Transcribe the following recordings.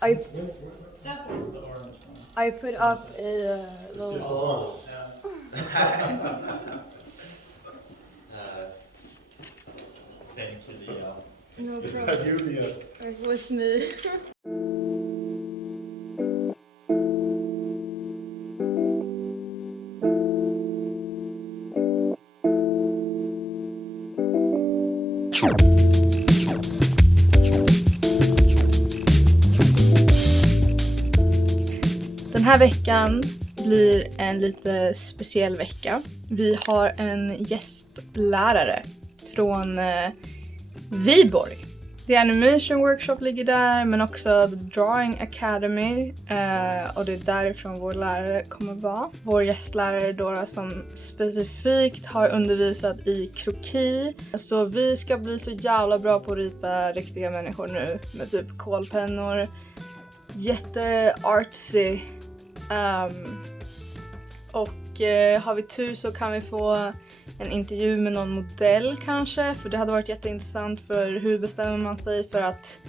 I put up a little... Thank you, Leah. No Is problem. that you, Leah? It was me. Den här veckan blir en lite speciell vecka. Vi har en gästlärare från Viborg. The Animation Workshop ligger där, men också The Drawing Academy. Och det är därifrån vår lärare kommer vara. Vår gästlärare Dora som specifikt har undervisat i kroki. Så vi ska bli så jävla bra på att rita riktiga människor nu. Med typ kolpennor. Jätteartsy. Och har vi tur så kan vi få en intervju med någon modell kanske. För det hade varit jätteintressant, för hur bestämmer man sig för att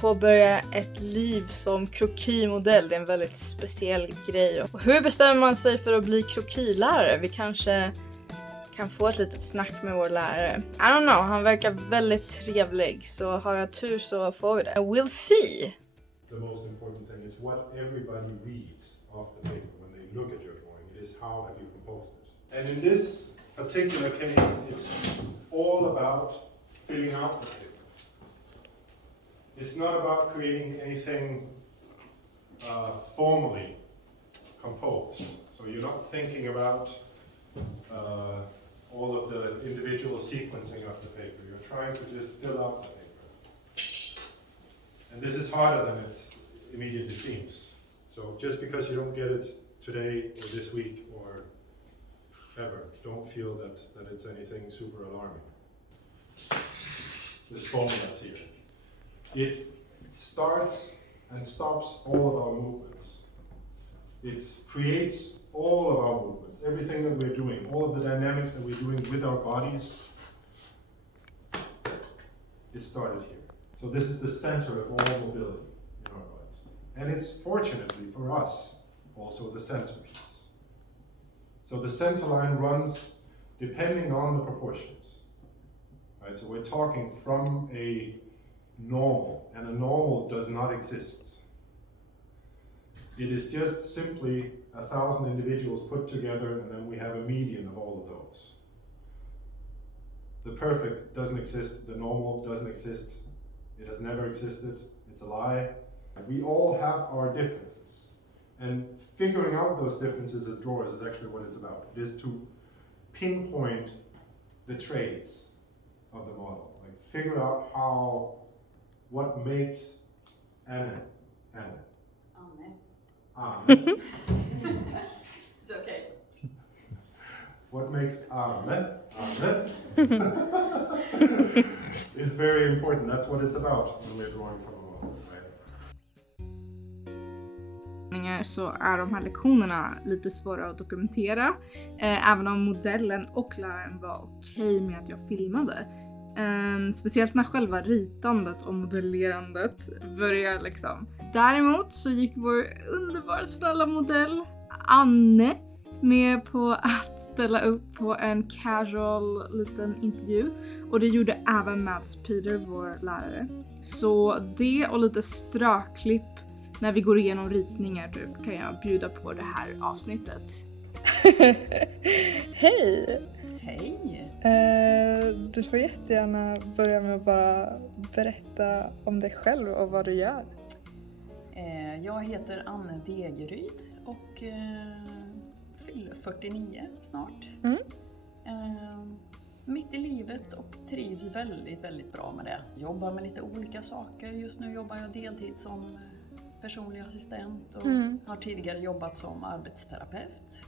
påbörja ett liv som kroki-modell? Det är en väldigt speciell grej. Och hur bestämmer man sig för att bli krokilärare? Vi kanske kan få ett litet snack med vår lärare. I don't know, han verkar väldigt trevlig. Så har jag tur så får vi det. We'll see! The most important thing is what everybody reads off the paper when they look at your drawing. It is how have you composed it. And in this particular case, it's all about filling out the paper. It's not about creating anything formally composed. So you're not thinking about all of the individual sequencing of the paper. You're trying to just fill out the paper. And this is harder than it immediately seems. So just because you don't get it today or this week or ever, don't feel that it's anything super alarming. This formula's here. It starts and stops all of our movements. It creates all of our movements, everything that we're doing, all of the dynamics that we're doing with our bodies. It started here. So this is the center of all mobility in our bodies. And it's fortunately for us also the centerpiece. So the center line runs depending on the proportions. Right? So we're talking from a normal, and a normal does not exist. It is just simply 1,000 individuals put together, and then we have a median of all of those. The perfect doesn't exist, the normal doesn't exist. It has never existed, it's a lie. We all have our differences. And figuring out those differences as drawers is actually what it's about. It is to pinpoint the traits of the model. Like figure out what makes Anne. It's okay. What makes Anne is very important. That's what it's about when we're drawing from a model, right? Så är de här lektionerna lite svåra att dokumentera. Även om modellen och läraren var okej med att jag filmade. Speciellt när själva ritandet och modellerandet börjar liksom. Däremot så gick vår underbara snälla modell Anne med på att ställa upp på en casual liten intervju. Och det gjorde även Mads Peter, vår lärare. Så det och lite ströklipp när vi går igenom ritningar typ, kan jag bjuda på det här avsnittet. Hej! Hej! Du får jättegärna börja med att bara berätta om dig själv och vad du gör. Jag heter Anne Degeryd och fyller 49 snart. Mitt i livet och trivs väldigt, väldigt bra med det. Jobbar med lite olika saker. Just nu jobbar jag deltid som personlig assistent och har tidigare jobbat som arbetsterapeut.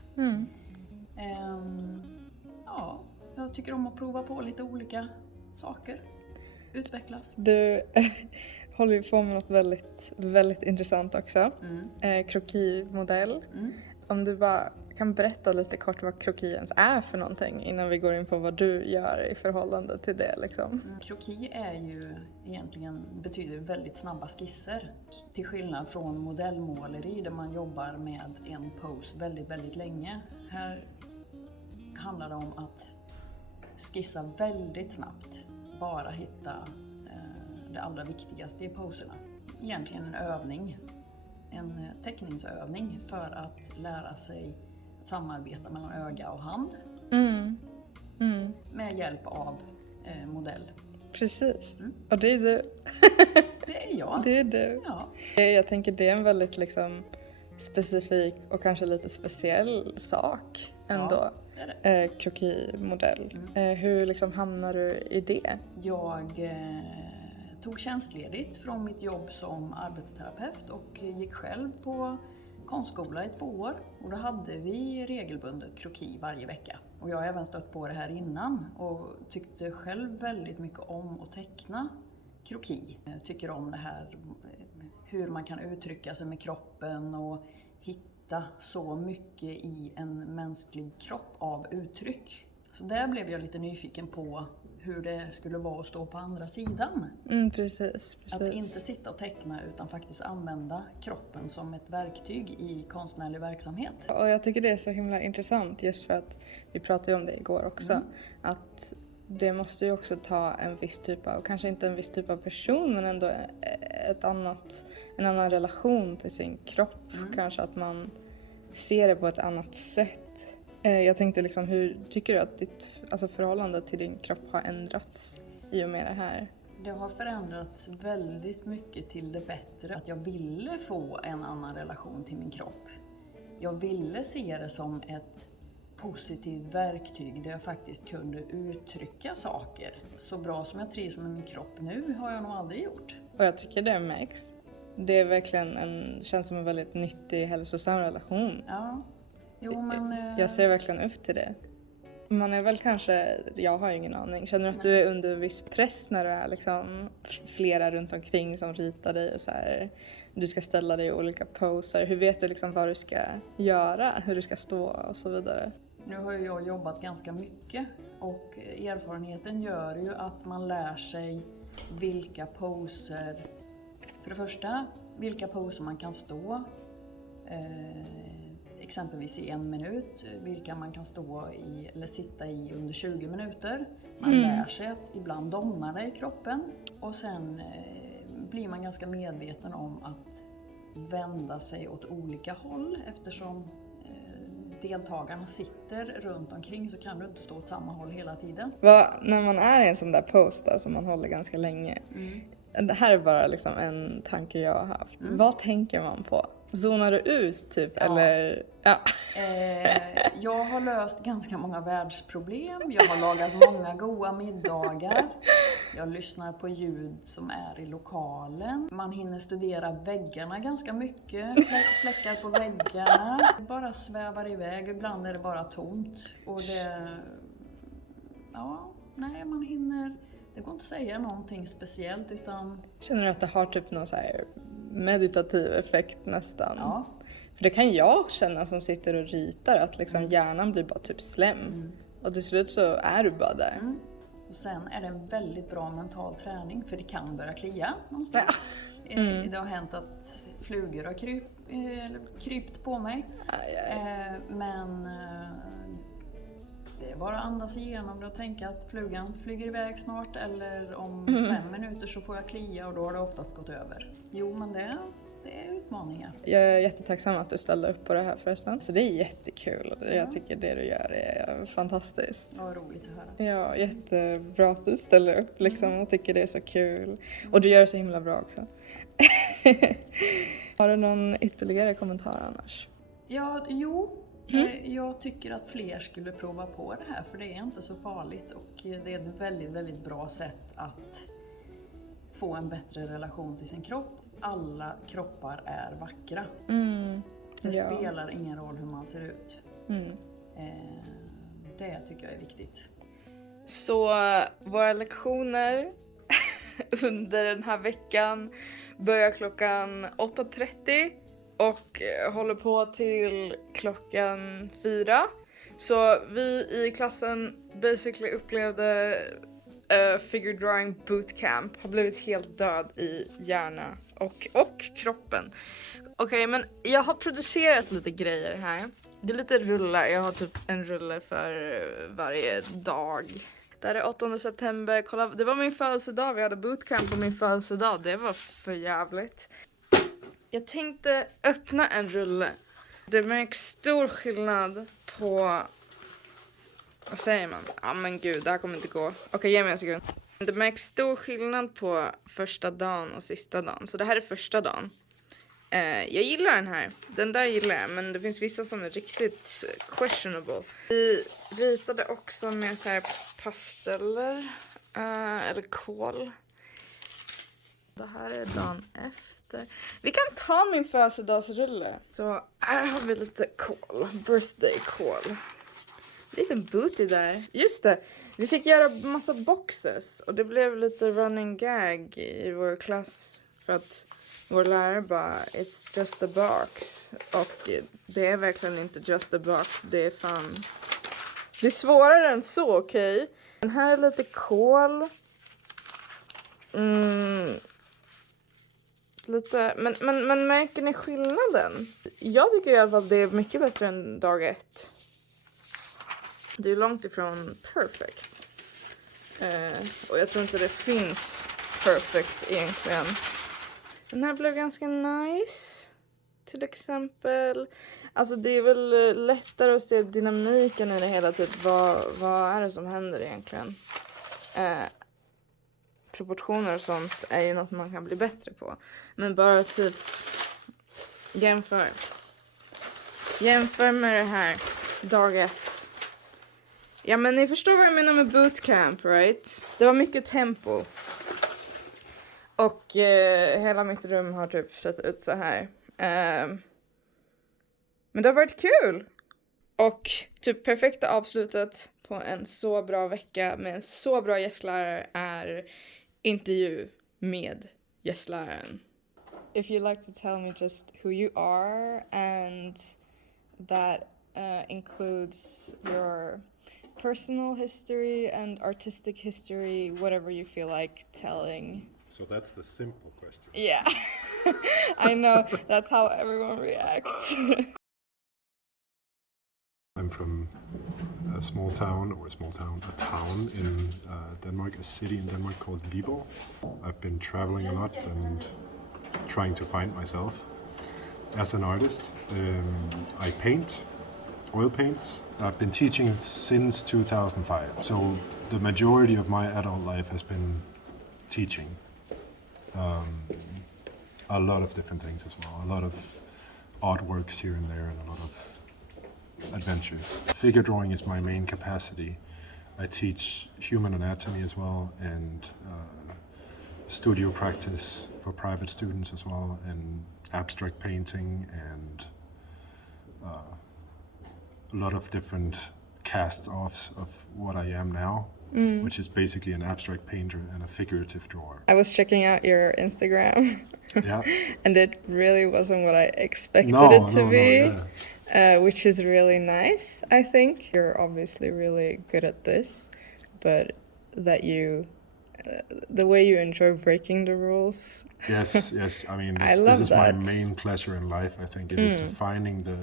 Ja, jag tycker om att prova på lite olika saker. Utvecklas. Du håller ju på med något väldigt, väldigt intressant också. Kroki-modell. Om du bara kan berätta lite kort vad kroki ens är för någonting innan vi går in på vad du gör i förhållande till det liksom. Kroki är ju egentligen, betyder väldigt snabba skisser. Till skillnad från modellmåleri där man jobbar med en pose väldigt, väldigt länge. Här handlar det om att skissa väldigt snabbt. Bara hitta det allra viktigaste i poserna. Egentligen en övning. En teckningsövning för att lära sig samarbeta mellan öga och hand. Med hjälp av modell. Precis. Och det är du. Det är jag. Det är du. Ja. Jag tänker det är en väldigt liksom specifik och kanske lite speciell sak ändå. Ja, det är det. Kroki-modell. Hur liksom hamnar du i det? Jag tog tjänstledigt från mitt jobb som arbetsterapeut och gick själv på konstskola i 2 år. Och då hade vi regelbundet kroki varje vecka. Och jag har även stött på det här innan och tyckte själv väldigt mycket om att teckna kroki. Jag tycker om det här hur man kan uttrycka sig med kroppen och hitta så mycket i en mänsklig kropp av uttryck. Så där blev jag lite nyfiken på hur det skulle vara att stå på andra sidan. Precis. Att inte sitta och teckna utan faktiskt använda kroppen som ett verktyg i konstnärlig verksamhet. Och jag tycker det är så himla intressant just för att vi pratade ju om det igår också. Att det måste ju också ta en viss typ av, kanske inte en viss typ av person men ändå en annan relation till sin kropp. Kanske att man ser det på ett annat sätt. Jag tänkte liksom, hur tycker du att ditt förhållande till din kropp har ändrats i och med det här? Det har förändrats väldigt mycket till det bättre. Att jag ville få en annan relation till min kropp. Jag ville se det som ett positivt verktyg där jag faktiskt kunde uttrycka saker. Så bra som jag trivs med min kropp nu har jag nog aldrig gjort. Och jag tycker det märks. Det är verkligen känns som en väldigt nyttig, hälsosam relation. Ja. Jo, men jag ser verkligen upp till det. Man är väl kanske, jag har ingen aning. Känner du att du är under viss press när du är liksom flera runt omkring som ritar dig och så här, du ska ställa dig i olika poser. Hur vet du liksom vad du ska göra, hur du ska stå och så vidare? Nu har jag jobbat ganska mycket och erfarenheten gör ju att man lär sig vilka poser, för det första vilka poser man kan stå. Exempelvis i 1 minut, vilka man kan stå i eller sitta i under 20 minuter. Man lär sig att ibland domnar det i kroppen och sen blir man ganska medveten om att vända sig åt olika håll eftersom deltagarna sitter runt omkring så kan du inte stå åt samma håll hela tiden. När man är i en sån där pose där, som man håller ganska länge. Det här är bara liksom en tanke jag har haft. Vad tänker man på? Zonar du ut typ? Ja. Eller? Ja. Jag har löst ganska många världsproblem. Jag har lagat många goda middagar. Jag lyssnar på ljud som är i lokalen. Man hinner studera väggarna ganska mycket. Fläckar på väggarna. Det bara svävar iväg. Ibland är det bara tomt. Och det... Ja, nej, man hinner... Det går inte att säga någonting speciellt utan... Känner du att det har typ någon så här meditativ effekt nästan? Ja. För det kan jag känna som sitter och ritar att liksom hjärnan blir bara typ slem. Och till slut så är du bara där. Och sen är det en väldigt bra mental träning för det kan börja klia någonstans. Det har hänt att flugor har krypt på mig. Men det är bara att andas igenom det och tänka att flugan flyger iväg snart eller om 5 minuter så får jag klia och då har det oftast gått över. Jo, men det är utmaningar. Jag är jättetacksam att du ställde upp på det här förresten. Så det är jättekul. Jag tycker det du gör är fantastiskt. Vad roligt att höra. Ja, jättebra att du ställer upp liksom och tycker det är så kul. Och du gör det så himla bra också. Har du någon ytterligare kommentar annars? Ja, jag tycker att fler skulle prova på det här för det är inte så farligt och det är ett väldigt, väldigt bra sätt att få en bättre relation till sin kropp. Alla kroppar är vackra. Det spelar ingen roll hur man ser ut. Det tycker jag är viktigt. Så våra lektioner under den här veckan börjar klockan 8:30 och håller på till klockan 4. Så vi i klassen basically upplevde figure drawing bootcamp. Har blivit helt död i hjärna och kroppen. Okej, men jag har producerat lite grejer här. Det är lite rullar. Jag har typ en rulle för varje dag. Det är 8 september. Kolla, det var min födelsedag. Vi hade bootcamp på min födelsedag. Det var för jävligt. Jag tänkte öppna en rulle. Det märks stor skillnad på... Vad säger man? Ja men gud, det här kommer inte gå. Okej, ge mig en sekund. Det märks stor skillnad på första dagen och sista dagen. Så det här är första dagen. Jag gillar den här. Den där gillar jag. Men det finns vissa som är riktigt questionable. Vi ritade också med så här pasteller. Eller kol. Det här är dagen efter. Vi kan ta min födelsedagsrulle. Så här har vi lite kol. Birthday kol. Liten booty där. Just det. Vi fick göra massa boxes. Och det blev lite running gag i vår klass. För att vår lärare bara, it's just a box. Och det är verkligen inte just a box. Det är fan... Det är svårare än så, okej? Den här är lite kol. Lite, men märker ni skillnaden? Jag tycker i alla fall det är mycket bättre än dag 1. Det är långt ifrån perfect. Och jag tror inte det finns perfect egentligen. Den här blev ganska nice. Till exempel. Alltså det är väl lättare att se dynamiken i det hela. Typ vad är det som händer egentligen? Proportioner och sånt är ju något man kan bli bättre på. Men bara typ jämför med det här. Dag 1. Ja men ni förstår vad jag menar med bootcamp, right? Det var mycket tempo. Och hela mitt rum har typ sett ut så här. Men det har varit kul. Och typ perfekta avslutet på en så bra vecka med en så bra gästlärare är intervju med gästläraren. If you like to tell me just who you are and that includes your personal history and artistic history, whatever you feel like telling. So that's the simple question. Yeah, I know, that's how everyone reacts. I'm from a town in Denmark, a city in Denmark called Viborg. I've been traveling a lot and trying to find myself as an artist. I paint, oil paints. I've been teaching since 2005, so the majority of my adult life has been teaching. A lot of different things as well, a lot of artworks here and there and a lot of adventures. Figure drawing is my main capacity. I teach human anatomy as well and studio practice for private students as well and abstract painting and a lot of different cast-offs of what I am now, which is basically an abstract painter and a figurative drawer. I was checking out your Instagram. Yeah. And it really wasn't what I expected No, it to no, be. yeah. Which is really nice, I think. You're obviously really good at this, but that you, the way you enjoy breaking the rules. Yes. I mean, I this love is that. my main pleasure in life. I think it is to finding the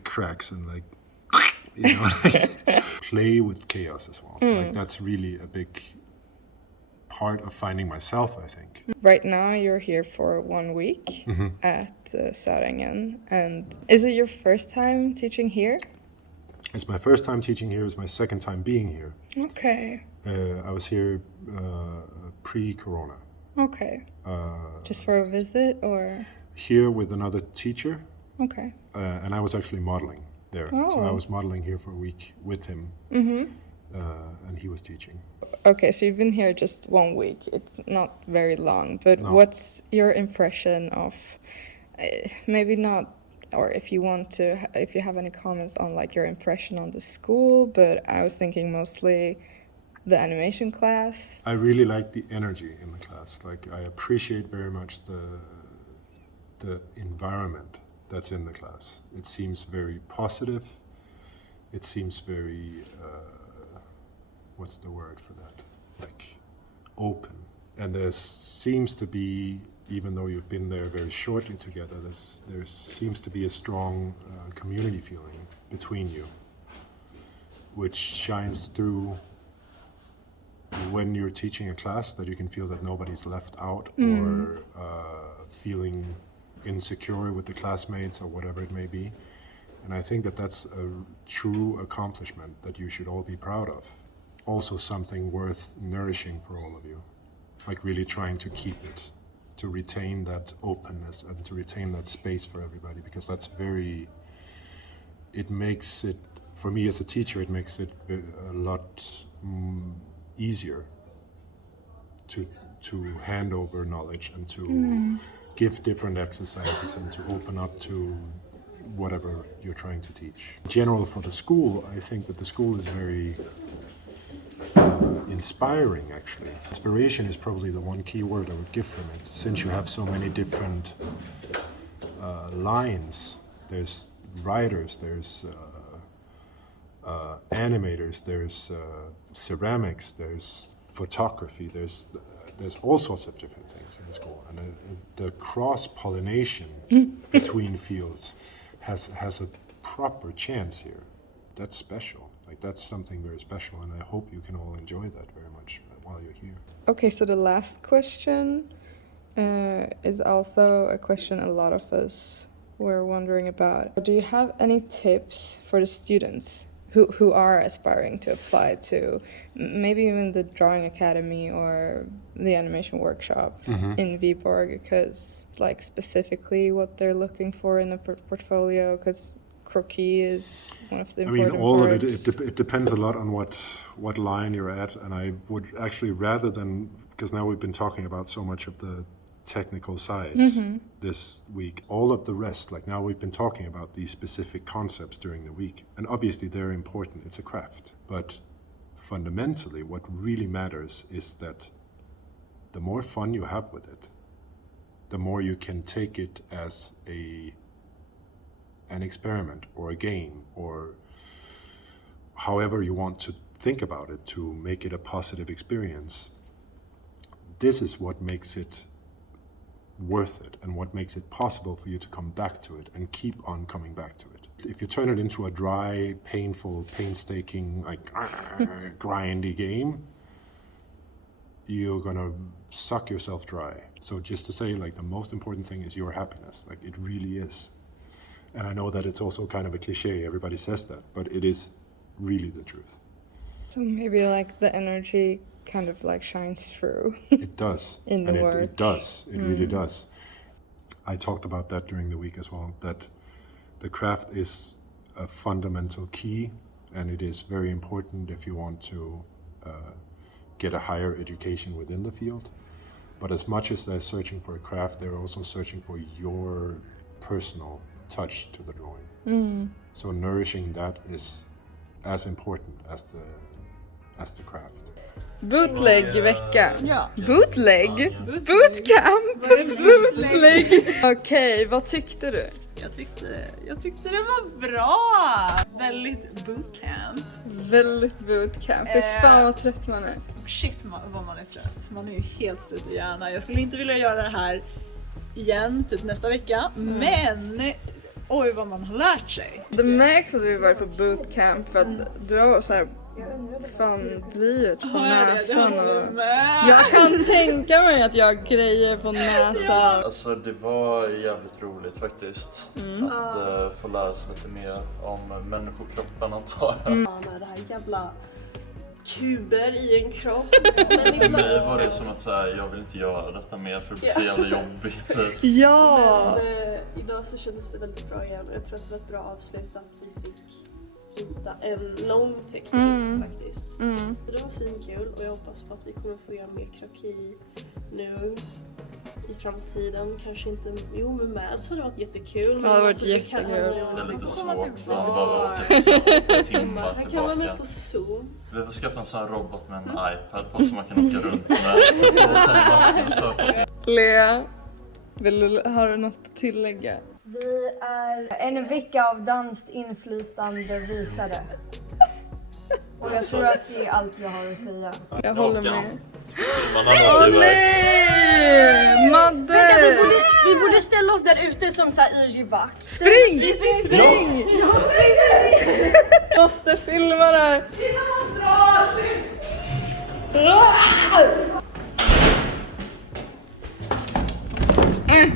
cracks and like, you know, like, play with chaos as well. Like that's really a big part of finding myself, I think. Right now you're here for 1 week at Söringen. And is it your first time teaching here? It's my first time teaching here. It's my second time being here. Okay. I was here pre-corona. Okay. Just for a visit or? Here with another teacher. Okay. And I was actually modeling there. Oh. So I was modeling here for a week with him. And he was teaching. Okay, so you've been here just 1 week. It's not very long, but No. what's your impression of, maybe not, or if you want to, if you have any comments on like your impression on the school, but I was thinking mostly the animation class. I really like the energy in the class. Like I appreciate very much the environment that's in the class. It seems very positive. It seems very, what's the word for that? Like open. And there seems to be, even though you've been there very shortly together, there seems to be a strong community feeling between you, which shines through when you're teaching a class, that you can feel that nobody's left out or feeling insecure with the classmates or whatever it may be. And I think that that's a true accomplishment that you should all be proud of. Also something worth nourishing for all of you, like really trying to keep it, to retain that openness and to retain that space for everybody, because that's very, it makes it, for me as a teacher, it makes it a lot easier to hand over knowledge and to give different exercises and to open up to whatever you're trying to teach. In general, for the school, I think that the school is very inspiring, actually. Inspiration is probably the one key word I would give from it, since you have so many different lines. There's writers, there's animators, there's ceramics, there's photography, there's all sorts of different things in the school, and the cross-pollination between fields has a proper chance here. That's special. Like, that's something very special, and I hope you can all enjoy that very much while you're here. Okay, so the last question is also a question a lot of us were wondering about. Do you have any tips for the students who are aspiring to apply to maybe even the Drawing Academy or the animation workshop in Viborg, because like specifically what they're looking for in the portfolio, because kroki is one of the important all parts. of it depends a lot on what line you're at, and I would actually, rather than, because now we've been talking about so much of the technical sides this week, all of the rest, like now we've been talking about these specific concepts during the week, and obviously they're important, it's a craft, but fundamentally what really matters is that the more fun you have with it, the more you can take it as an experiment or a game, or however you want to think about it, to make it a positive experience. This is what makes it worth it, and what makes it possible for you to come back to it and keep on coming back to it. If you turn it into a dry, painful, painstaking, like grindy game, you're gonna suck yourself dry. So just to say, like, the most important thing is your happiness. Like, it really is. And I know that it's also kind of a cliche, everybody says that, but it is really the truth. So maybe like the energy kind of like shines through. It does. In the work. It does. It really does. I talked about that during the week as well, that the craft is a fundamental key, and it is very important if you want to get a higher education within the field. But as much as they're searching for a craft, they're also searching for your personal touch to the drawing. So nourishing that is as important as the craft. Bootleg-vecka. Ja. Bootleg? Bootcamp? Bootleg. Okej, vad tyckte du? Jag tyckte det var bra. Väldigt bootcamp. Väldigt bootcamp. Fy fan vad trött man är. Shit vad man är trött. Man är ju helt slut i hjärnan. Jag skulle inte vilja göra det här igen, typ nästa vecka. Men oj vad man har lärt sig. Det märks att vi varit på bootcamp för att du har varit så här fan blyet på näsan och jag kan tänka mig att jag har grejer på näsan. Alltså det var jävligt roligt faktiskt att få lära sig lite mer om människokroppen, antar jag. Det här jävla kuber i en kropp. För mig var det som att så här, jag vill inte göra detta mer för det blir så jävla jobbigt. Ja! Men idag så kändes det väldigt bra igen och jag tror att det var ett bra avslut att vi fick rita en lång teknik faktiskt. Så det var svinkul och jag hoppas på att vi kommer få göra mer kroki nu i framtiden. Kanske inte, med så har det varit jättekul. Ja, det har varit jättekul. Det är lite svårt för han bara timmar han kan vara med tillbaka. på Zoom. Vi får skaffa en sån här robot med en iPad på som man kan åka runt med. Så får man sen så får Lea, Har du något att tillägga? Vi är en vecka av danskt inflytande visare. Och jag tror att det är allt jag har att säga. Jag håller med. Åh nej! Madde! Vänta, vi borde ställa oss där ute som så här IG-vakt. Spring! Måste filma där. Mm.